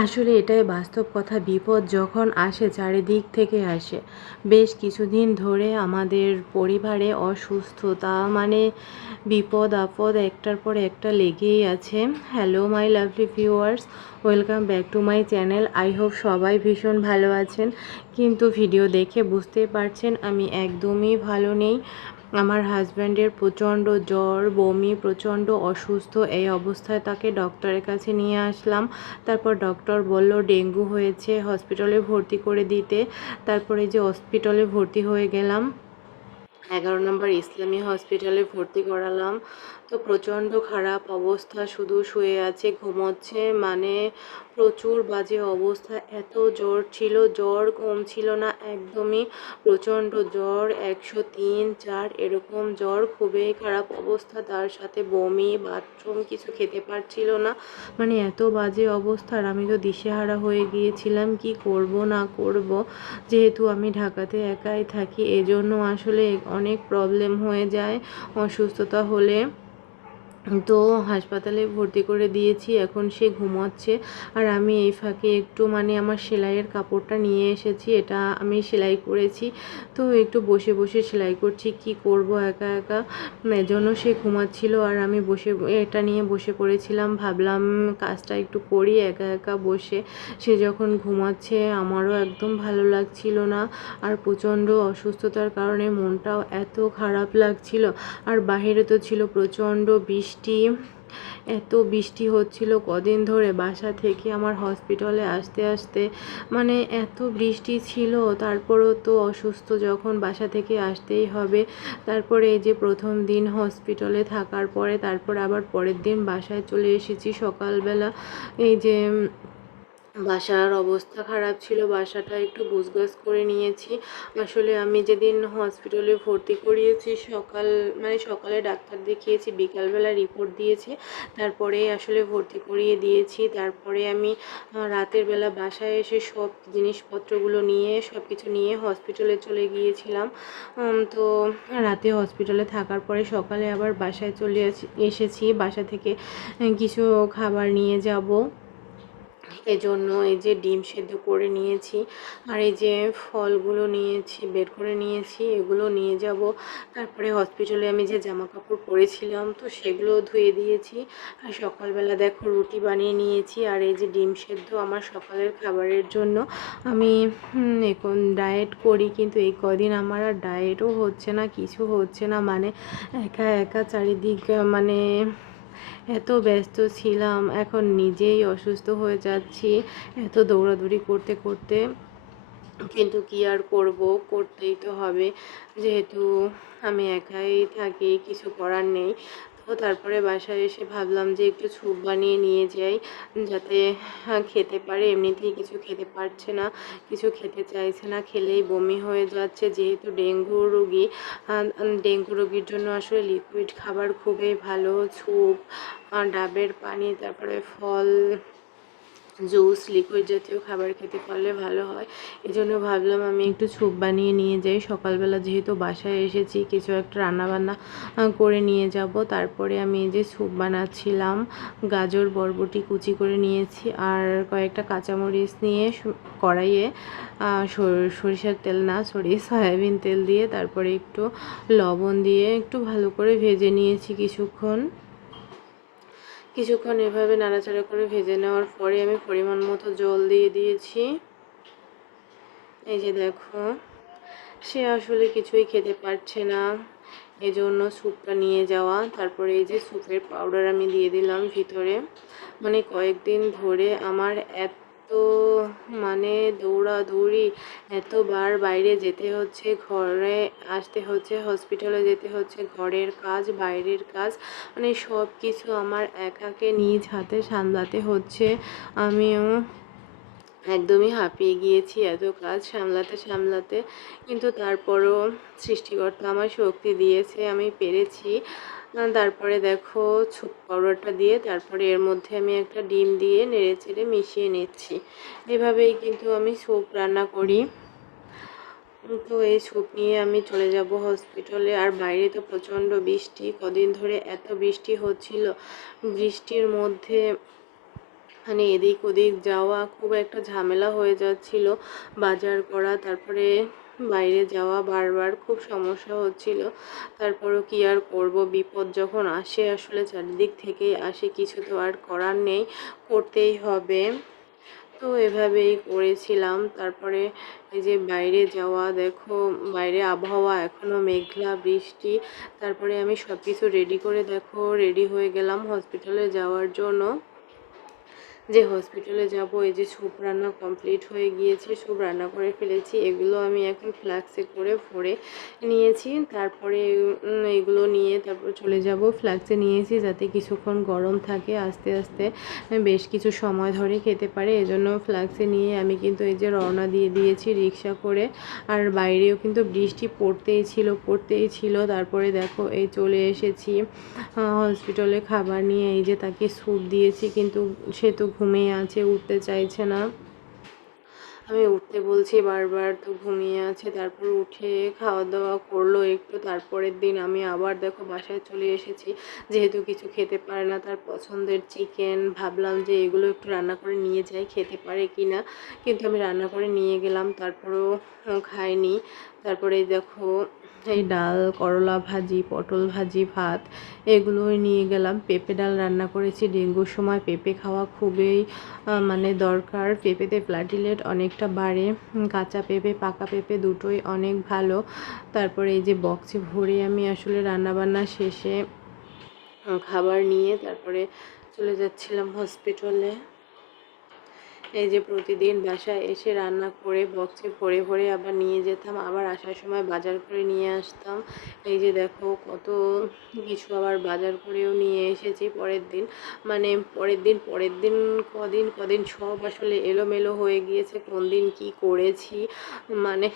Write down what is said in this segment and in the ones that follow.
আসলে এটাই বাস্তব কথা, বিপদ যখন আসে চারিদিক থেকে আসে। বেশ কিছুদিন ধরে আমাদের পরিবারে অসুস্থতা মানে বিপদ, আপদ একটার পর একটা লেগেই আছে। Hello my lovely viewers welcome back to my channel I hope সবাই ভীষণ ভালো আছেন। কিন্তু ভিডিও দেখে বুঝতেই পারছেন, আমি একদমই ভালো নেই। আমার হাজব্যান্ডের প্রচণ্ড জ্বর, বমি, প্রচণ্ড অসুস্থ, এই অবস্থায় তাকে ডক্টরের কাছে নিয়ে আসলাম। তারপর ডক্টর বলল, ডেঙ্গু হয়েছে, হসপিটালে ভর্তি করে দিতে। তারপরে যে হসপিটালে ভর্তি হয়ে গেলাম। এগারো নম্বর ইসলামী হসপিটালে ভর্তি করালাম। তো প্রচণ্ড খারাপ অবস্থা, শুধু শুয়ে আছে, ঘুমোচ্ছে মানে প্রচুর বাজে অবস্থা। এত জ্বর ছিল, জ্বর কম ছিল না, একদমই প্রচণ্ড জ্বর, একশো তিন, চার, এরকম জ্বর, খুবই খারাপ অবস্থা। তার সাথে বমি, বাথরুম কিছু খেতে পারছিল না মানে এত বাজে অবস্থার আমি তো দিশেহারা হয়ে গিয়েছিলাম, কি করব, না করব? যেহেতু আমি ঢাকাতে একাই থাকি, এজন্য আসলে অনেক প্রবলেম হয়ে যায় অসুস্থতা হলে। তো হাসপাতালে ভর্তি করে দিয়েছি, এখন সে ঘুমোচ্ছে। আর আমি এই ফাঁকে একটু মানে আমার সেলাইয়ের কাপড়টা নিয়ে এসেছি, এটা আমি সেলাই করেছি। তো একটু বসে বসে সেলাই করছি, কি করব একা একা? এজন্য সে ঘুমাচ্ছিল আর আমি বসে, এটা নিয়ে বসে পড়েছিলাম। ভাবলাম কাজটা একটু করি, একা একা বসে। সে যখন ঘুমাচ্ছে, আমারও একদম ভালো লাগছিল না। আর প্রচণ্ড অসুস্থতার কারণে মনটাও এত খারাপ লাগছিল। আর বাহিরে তো ছিল প্রচণ্ড বিষ বৃষ্টি, এত বৃষ্টি হচ্ছিল কদিন ধরে বাসা থেকে আমার হসপিটালে আসতে আসতে। মানে এত বৃষ্টি ছিল, তারপরও তো অসুস্থ যখন বাসা থেকে আসতেই হবে। তারপরে এই যে প্রথম দিন হসপিটালে থাকার পরে, তারপর আবার পরের দিন বাসায় চলে এসেছি সকালবেলা। এই যে বাসার অবস্থা খারাপ ছিল, বাসাটা একটু গুছগাছ করে নিয়েছি। আসলে আমি যেদিন হসপিটালে ভর্তি করিয়েছি, সকাল মানে সকালে ডাক্তার দেখিয়েছি, বিকালবেলা রিপোর্ট দিয়েছে। তারপরে আসলে ভর্তি করিয়ে দিয়েছি। তারপরে আমি রাতের বেলা বাসায় এসে সব জিনিসপত্রগুলো নিয়ে সব কিছু নিয়ে হসপিটালে চলে গিয়েছিলাম। তো রাতে হসপিটালে থাকার পরে সকালে আবার বাসায় চলে এসেছি। বাসা থেকে কিছু খাবার নিয়ে যাব। এজন্য এই যে ডিম সেদ্ধ করে নিয়েছি আর এই যে ফলগুলো নিয়েছি, বের করে নিয়েছি, এগুলো নিয়ে যাব। তারপরে হসপিটালে আমি যে জামা কাপড় পরেছিলাম, তো সেগুলো ধুয়ে দিয়েছি। আর সকালবেলা দেখো রুটি বানিয়ে নিয়েছি আর এই যে ডিম সেদ্ধ আমার সকালের খাবারের জন্য। আমি এখন ডায়েট করি কিন্তু এই কদিন আমার আর ডায়েটও হচ্ছে না, কিছু হচ্ছে না। মানে একা একা চারিদিক মানে এত ব্যস্ত ছিলাম, এখন নিজেই অসুস্থ হয়ে যাচ্ছি, এত দৌড়াদৌড়ি করতে করতে। কিন্তু কি আর করব? করতেই তো হবে। যেহেতু আমি একাই থাকি, কিছু করার নেই। তারপরে বাসায় এসে ভাবলাম যে একটু স্যুপ বানিয়ে নিয়ে যাই যাতে হ্যাঁ, খেতে পারে। এমনিতেই কিছু খেতে পারছে না কিছু খেতে চাইছে না খেলেই বমি হয়ে যাচ্ছে। যেহেতু ডেঙ্গু রোগী ডেঙ্গু রোগীর জন্য আসলে লিকুইড খাবার খুবই ভালো। স্যুপ ডাবের পানি তারপরে ফল জুস লিকুইড জাতীয় খাবার খেতে পারলে ভালো হয়। এই জন্য ভাবলাম আমি একটু স্যুপ বানিয়ে নিয়ে যাই। সকালবেলা যেহেতু বাসায় এসেছি, কিছু একটা রান্নাবান্না করে নিয়ে যাব। তারপরে আমি এই যে স্যুপ বানাচ্ছিলাম, গাজর, বরবটি কুচি করে নিয়েছি আর কয়েকটা কাঁচামরিচ নিয়ে কড়াইয়ে সরিষার তেল না সরি সয়াবিন তেল দিয়ে তারপরে একটু লবণ দিয়ে একটু ভালো করে ভেজে নিয়েছি কিছুক্ষণ। কিছুক্ষণ এভাবে নাড়াচাড়া করে ভেজে নেওয়ার পরে আমি পরিমাণ মতো জল দিয়ে দিয়েছি। এই যে দেখো, সে আসলে কিছুই খেতে পারছে না। এজন্য স্যুপটা নিয়ে যাওয়া। তারপরে এই যে স্যুপের পাউডার আমি দিয়ে দিলাম ভিতরে। মানে কয়েকদিন ধরে আমার এত মানে দৌড়াদৌড়ি এতবার বাইরে যেতে হচ্ছে, ঘরে আসতে হচ্ছে হসপিটালে যেতে হচ্ছে, ঘরের কাজ, বাইরের কাজ মানে সব কিছু আমার একাকে নিজ হাতে সামলাতে হচ্ছে। আমিও একদমই হাঁপিয়ে গিয়েছি এত কাজ সামলাতে সামলাতে, কিন্তু তারপরও সৃষ্টিকর্তা আমার শক্তি দিয়েছে, আমি পেরেছি। তারপরে দেখো ছুপ পাউডারটা দিয়ে তারপরে এর মধ্যে আমি একটা ডিম দিয়ে নেড়ে চেড়ে মিশিয়ে নিচ্ছি। এভাবেই কিন্তু আমি স্যুপ রান্না করি। তো এই স্যুপ নিয়ে আমি চলে যাব হসপিটালে। আর বাইরে তো প্রচণ্ড বৃষ্টি, কদিন ধরে এত বৃষ্টি হচ্ছিল। বৃষ্টির মধ্যে মানে এদিক ওদিক যাওয়া খুব একটা ঝামেলা হয়ে যাচ্ছিল। বাজার করা, তারপরে বাইরে যাওয়া বারবার খুব সমস্যা হচ্ছিল। তারপরও কি আর করব? বিপদ যখন আসে আসলে চারিদিক থেকেই আসে, কিছু তো আর করার নেই, করতেই হবে। তো এভাবেই করেছিলাম। তারপরে এই যে বাইরে যাওয়া, দেখো, বাইরে আবহাওয়া এখনও মেঘলা, বৃষ্টি। তারপরে আমি সব কিছু রেডি করে, দেখো রেডি হয়ে গেলাম হসপিটালে যাওয়ার জন্য। যে হসপিটালে যাব এই যে স্যুপ রান্না কমপ্লিট হয়ে গিয়েছে স্যুপ রান্না করে ফেলেছি এগুলো আমি এখন ফ্লাক্সে করে ভরে নিয়েছি। তারপরে উম, এগুলো নিয়ে তারপর চলে যাব ফ্লাক্সে নিয়েছি যাতে কিছুক্ষণ গরম থাকে, আস্তে আস্তে বেশ কিছু সময় ধরে খেতে পারে। এজন্য ফ্লাক্সে নিয়ে আমি কিন্তু এই যে রওনা দিয়ে দিয়েছি রিক্সা করে। আর বাইরেও কিন্তু বৃষ্টি পড়তেই ছিল পড়তেই ছিল। তারপরে দেখো এই চলে এসেছি হসপিটালে খাবার নিয়ে। এই যে তাকে স্যুপ দিয়েছি কিন্তু সে তো ঘুমিয়ে আছে, উঠতে চাইছে না। আমি উঠতে বলছি বারবার, তো ঘুমিয়ে আছে, তারপর উঠে খাওয়া দাওয়া করল একটু, তারপরের দিন আমি আবার দেখো বাসায় চলে এসেছি। যেহেতু কিছু খেতে পারে না, তার পছন্দের চিকেন ভাবলাম যে এগুলো একটু রান্না করে নিয়ে যাই, খেতে পারে কি না। কিন্তু আমি রান্না করে নিয়ে গেলাম, তারপরেও খাইনি। তারপরে দেখো এই ডাল, করলা ভাজি, পটল ভাজি, ভাত, এগুলোই নিয়ে গেলাম। পেঁপে ডাল রান্না করেছি। ডেঙ্গুর সময় পেঁপে খাওয়া খুবই মানে দরকার। পেঁপেতে প্লাটিলেট অনেকটা বাড়ে। কাঁচা পেঁপে, পাকা পেঁপে দুটোই অনেক ভালো। তারপরে এই যে বক্সে ভরে আমি আসলে রান্নাবান্না শেষে খাবার নিয়ে তারপরে চলে যাচ্ছিলাম হসপিটালে। এই যে প্রতিদিন বাসায় এসে রান্না করে বক্সে ভরে ভরে আবার নিয়ে যেতাম, আবার আসার সময় বাজার করে নিয়ে আসতাম। এই যে দেখো কত কিছু আবার বাজার করেও নিয়ে এসেছি পরের দিন। মানে পরের দিন পরের দিন কদিন কদিন সব আসলে এলোমেলো হয়ে গিয়েছে, কোন দিন কি করেছি। মানে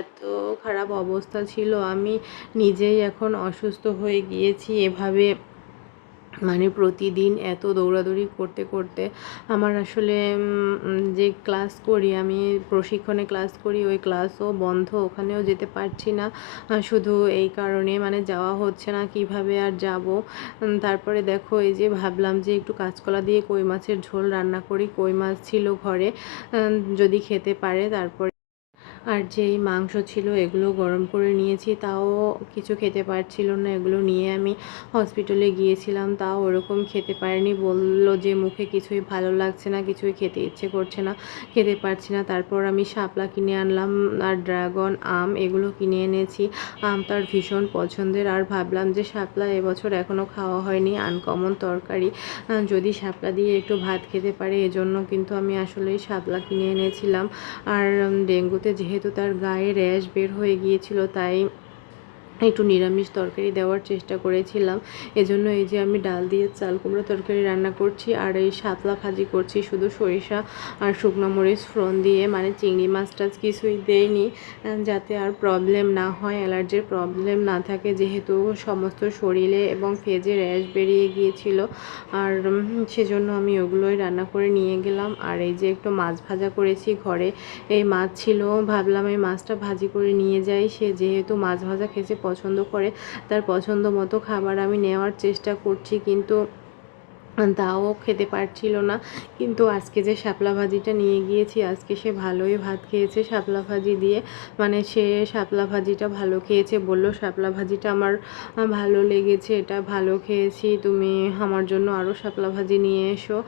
এত খারাপ অবস্থা ছিল, আমি নিজেই এখন অসুস্থ হয়ে গিয়েছি। এভাবে মানে প্রতিদিন এত দৌড়াদৌড়ি করতে করতে আমার আসলে যে ক্লাস করি, আমি প্রশিক্ষণে ক্লাস করি, ওই ক্লাসও বন্ধ, ওখানেও যেতে পারছি না। শুধু এই কারণে মানে যাওয়া হচ্ছে না, কীভাবে আর যাব? তারপরে দেখো, এই যে ভাবলাম যে একটু কাঁচকলা দিয়ে কই মাছের ঝোল রান্না করি, কই মাছ ছিল ঘরে যদি খেতে পারে, তারপরে আর যেই মাংস ছিল এগুলো গরম করে নিয়েছি, তাও কিছু খেতে পারছিল না। এগুলো নিয়ে আমি হসপিটালে গিয়েছিলাম, তাও ওরকম খেতে পারেনি। বলল যে মুখে কিছুই ভালো লাগছে না, কিছুই খেতে ইচ্ছে করছে না, খেতে পারছি না। তারপর আমি শাপলা কিনে আনলাম আর ড্রাগন আম এগুলো কিনে এনেছি। আম তার ভীষণ পছন্দের। আর ভাবলাম যে শাপলা এবছর এখনও খাওয়া হয়নি, আনকমন তরকারি। যদি শাপলা দিয়ে একটু ভাত খেতে পারে, এজন্য কিন্তু আমি আসলেই শাপলা কিনে এনেছিলাম। আর ডেঙ্গুতে যেহেতু তার গায়ে র্যাশ বের হয়ে গিয়েছিল তাই একটু নিরামিষ তরকারি দেওয়ার চেষ্টা করেছিলাম। এজন্য এই যে আমি ডাল দিয়ে চাল কুমড়ো তরকারি রান্না করছি, আর এই শাতলা ভাজি করছি শুধু সরিষা আর শুকনো মরিচ ফোড়ন দিয়ে। মানে চিংড়ি মাছ টাছ কিছুই দেয়নি যাতে আর প্রবলেম না হয়, অ্যালার্জির প্রবলেম না থাকে। যেহেতু সমস্ত শরীরে এবং ফেজে র্যাশ বেরিয়ে গিয়েছিল, আর সেজন্য আমি ওগুলোই রান্না করে নিয়ে গেলাম। আর এই যে একটু মাছ ভাজা করেছি ঘরে, এই মাছ ছিল, ভাবলাম এই মাছটা ভাজি করে নিয়ে যাই। সে যেহেতু মাছ ভাজা খেতে পছন্দ করে, তার পছন্দ মতো খাবার আমি নেওয়ার চেষ্টা করছি, কিন্তু তাও খেতে পারছিল না। কিন্তু আজকে যে শাপলা ভাজিটা নিয়ে গিয়েছি, আজকে সে ভালোই ভাত খেয়েছে শাপলা ভাজি দিয়ে। মানে সে শাপলা ভাজিটা ভালো খেয়েছে বলল, শাপলা ভাজিটা আমার ভালো লেগেছে, এটা ভালো খেয়েছি, তুমি আমার জন্য আরও শাপলা ভাজি নিয়ে এসো।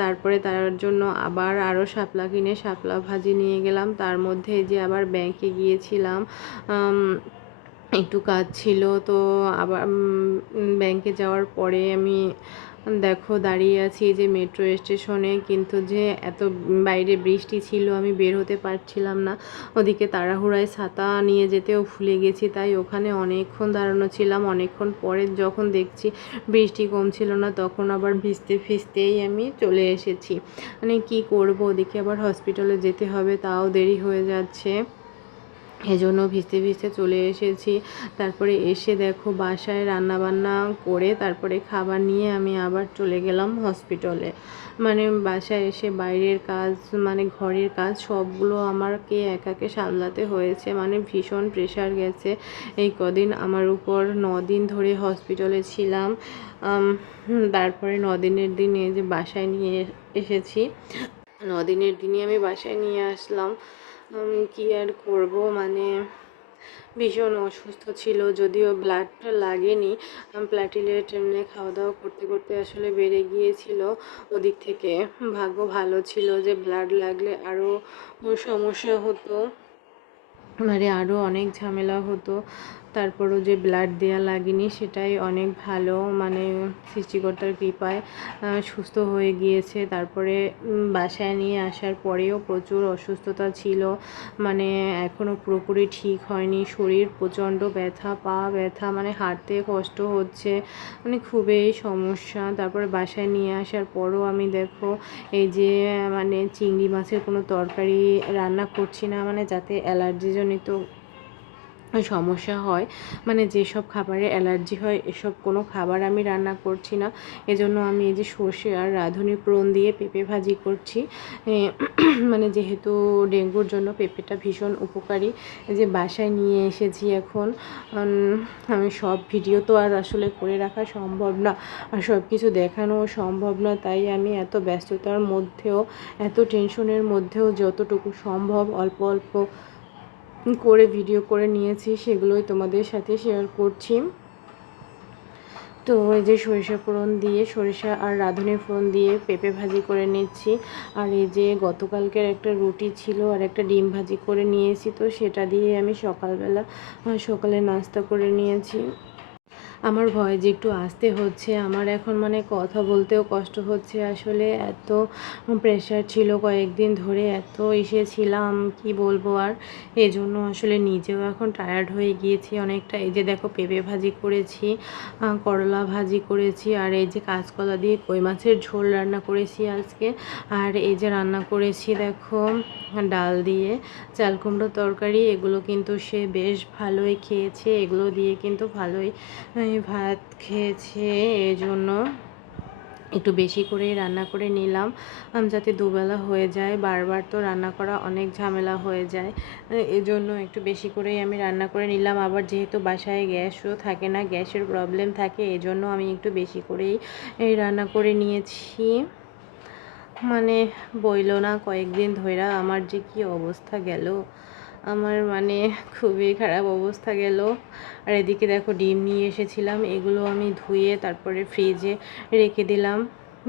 তারপরে তার জন্য আবার আরও শাপলা কিনে শাপলা ভাজি নিয়ে গেলাম। তার মধ্যে যে আবার ব্যাংকে গিয়েছিলাম একটু কাজ ছিল, তো আবার ব্যাংকে যাওয়ার পরে আমি, দেখো দাঁড়িয়ে আছি যে মেট্রো স্টেশনে কিন্তু যে এত বাইরে বৃষ্টি ছিল, আমি বের হতে পারছিলাম না। ওদিকে তাড়াহুড়ায় ছাতা নিয়ে যেতেও ভুলে গেছি, তাই ওখানে অনেকক্ষণ দাঁড়ানো ছিলাম। অনেকক্ষণ পরে যখন দেখছি বৃষ্টি কমছিল না, তখন আবার ভিজতে ভিজতেই আমি চলে এসেছি। মানে কি করব, ওদিকে আবার হসপিটালে যেতে হবে, তাও দেরি হয়ে যাচ্ছে। এজন্য ভিজতে ভিজতে চলে এসেছি। তারপরে এসে দেখো বাসায় রান্না বান্না করে তারপরে খাবার নিয়ে আমি আবার চলে গেলাম হসপিটালে মানে বাসায় এসে বাইরের কাজ মানে ঘরের কাজ সবগুলো আমাকে একাকে সামলাতে হয়েছে। মানে ভীষণ প্রেশার গেছে। এই কদিন আমার উপর দিন ধরে হসপিটালে ছিলাম। তারপরে দিনের দিন এই যে বাসায় নিয়ে এসেছি। দিনের দিনই আমি বাসায় নিয়ে আসলাম। কি আর করব? মানে ভীষণ অসুস্থ ছিল, যদিও ব্লাডটা লাগেনি। প্ল্যাটিলেট এমনি খাওয়া দাওয়া করতে করতে আসলে বেড়ে গিয়েছিল ওদিক থেকে। ভাগ্য ভালো ছিল যে ব্লাড লাগলে আরও সমস্যা হতো। মানে আরও অনেক ঝামেলা হতো। তারপরও যে ব্লাড দেওয়া লাগেনি সেটাই অনেক ভালো মানে সৃষ্টিকর্তার কৃপায় সুস্থ হয়ে গিয়েছে। তারপরে বাসায় নিয়ে আসার পরেও প্রচুর অসুস্থতা ছিল। মানে এখনও পুরোপুরি ঠিক হয়নি। শরীর প্রচণ্ড ব্যথা, পা ব্যথা মানে হাঁটতে কষ্ট হচ্ছে। মানে খুবই সমস্যা। তারপরে বাসায় নিয়ে আসার পরও আমি দেখো, এই যে মানে চিংড়ি মাছের কোনো তরকারি রান্না করছি না মানে যাতে অ্যালার্জিজনিত সমস্যা হয়। মানে যেসব খাবারে অ্যালার্জি হয়, এসব কোনো খাবার আমি রান্না করছি না। এজন্য আমি এই যে সর্ষে আর রাঁধুনি ফোড়ন দিয়ে পেঁপে ভাজি করছি। মানে যেহেতু ডেঙ্গুর জন্য পেঁপেটা ভীষণ উপকারী যে বাসায় নিয়ে এসেছি এখন আমি সব ভিডিও তো আর আসলে করে রাখা সম্ভব না আর সব কিছু দেখানো সম্ভব না। তাই আমি এত ব্যস্ততার মধ্যেও, এত টেনশনের মধ্যেও যতটুকু সম্ভব অল্প অল্প করে ভিডিও করে নিয়েছি, সেগুলোই তোমাদের সাথে শেয়ার করছি। তো এই যে সরিষা ফোড়ন দিয়ে, সরিষা আর রাঁধুনি ফোড়ন দিয়ে পেঁপে ভাজি করে নিচ্ছি। আর এই যে গতকালকের একটা রুটি ছিল আর একটা ডিম ভাজি করে নিয়েছি, তো সেটা দিয়ে আমি সকালবেলা সকালে নাস্তা করে নিয়েছি। আমার ভয় যে একটু আসতে হচ্ছে, আমার এখন মানে কথা বলতেও কষ্ট হচ্ছে। আসলে এত প্রেশার ছিল কয়েকদিন ধরে, এত এসেছিলাম কি বলব আর? এজন্য আসলে নিজেও এখন টায়ার্ড হয়ে গিয়েছি অনেকটা। এই যে দেখো পেঁপে ভাজি করেছি করলা ভাজি করেছি, আর এই যে কাঁচকলা দিয়ে কই মাছের ঝোল রান্না করেছি আজকে। আর এই যে রান্না করেছি দেখো, ডাল দিয়ে চাল কুমড়ো তরকারি, এগুলো কিন্তু সে বেশ ভালোই খেয়েছে, এগুলো দিয়ে কিন্তু ভালোই এই ভাত খেয়েছে এই জন্য একটু বেশি করেই রান্না করে নিলাম যাতে দুবেলা হয়ে যায়। বারবার তো রান্না করা অনেক ঝামেলা হয়ে যায় এই জন্য একটু বেশি করেই আমি রান্না করে নিলাম। আবার যেহেতু বাসায় গ্যাসও থাকে না, গ্যাসের প্রবলেম থাকে এই জন্য আমি একটু বেশি করেই রান্না করে নিয়েছি। মানে বইলো না কয়েকদিন ধরে আমার যে কি অবস্থা গেল। আমার মানে খুবই খারাপ অবস্থা গেল। আর এদিকে দেখো ডিম নিয়ে এসেছিলাম, এগুলো আমি ধুয়ে তারপরে ফ্রিজে রেখে দিলাম।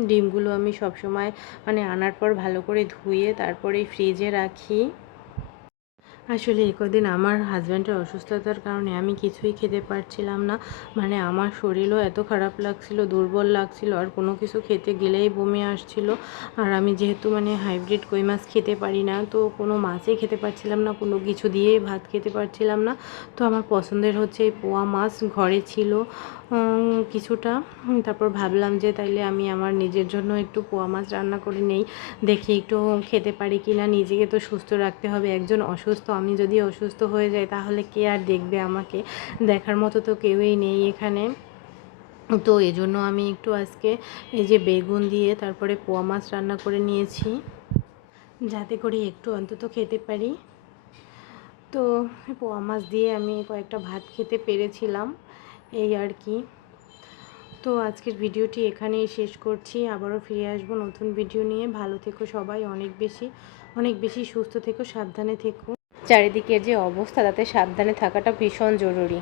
ডিমগুলো আমি সবসময় মানে আনার পর ভালো করে ধুয়ে তারপরে ফ্রিজে রাখি। আসলে এই কদিন আমার হাজব্যান্ডের অসুস্থতার কারণে আমি কিছুই খেতে পারছিলাম না। মানে আমার শরীরও এত খারাপ লাগছিল, দুর্বল লাগছিল, আর কোনো কিছু খেতে গেলেই বমি আসছিল। আর আমি যেহেতু মানে হাইব্রিড কই মাছ খেতে পারি না, তো কোনো মাছই খেতে পারছিলাম না, কোনো কিছু দিয়েই ভাত খেতে পারছিলাম না। তো আমার পছন্দের হচ্ছে এই পোয়া মাছ, ঘরে ছিল। কিছুটা। তারপর ভাবলাম যে তাইলে আমি আমার নিজের জন্য একটু পোয়া মাছ রান্না করে নেই। দেখি একটু খেতে পারি কি না নিজেকে তো সুস্থ রাখতে হবে। একজন অসুস্থ, আমি যদি অসুস্থ হয়ে যাই তাহলে কে আর দেখবে আমাকে? দেখার মতো তো কেউই নেই এখানে। তো এজন্য আমি একটু আজকে এই যে বেগুন দিয়ে তারপরে পোয়া মাছ রান্না করে নিয়েছি। যাতে করে একটু অন্তত খেতে পারি। তো পোয়া মাছ দিয়ে আমি কয়েকটা ভাত খেতে পেরেছিলাম। এই আর কি। তো আজকের ভিডিওটি এখানেই শেষ করছি। আবারও ফিরে আসব নতুন ভিডিও নিয়ে। ভালো থেকো সবাই, অনেক বেশি অনেক বেশি সুস্থ থেকো, সাবধানে থেকো। চারিদিকের যে অবস্থা, তাতে সাবধানে থাকাটা ভীষণ জরুরি।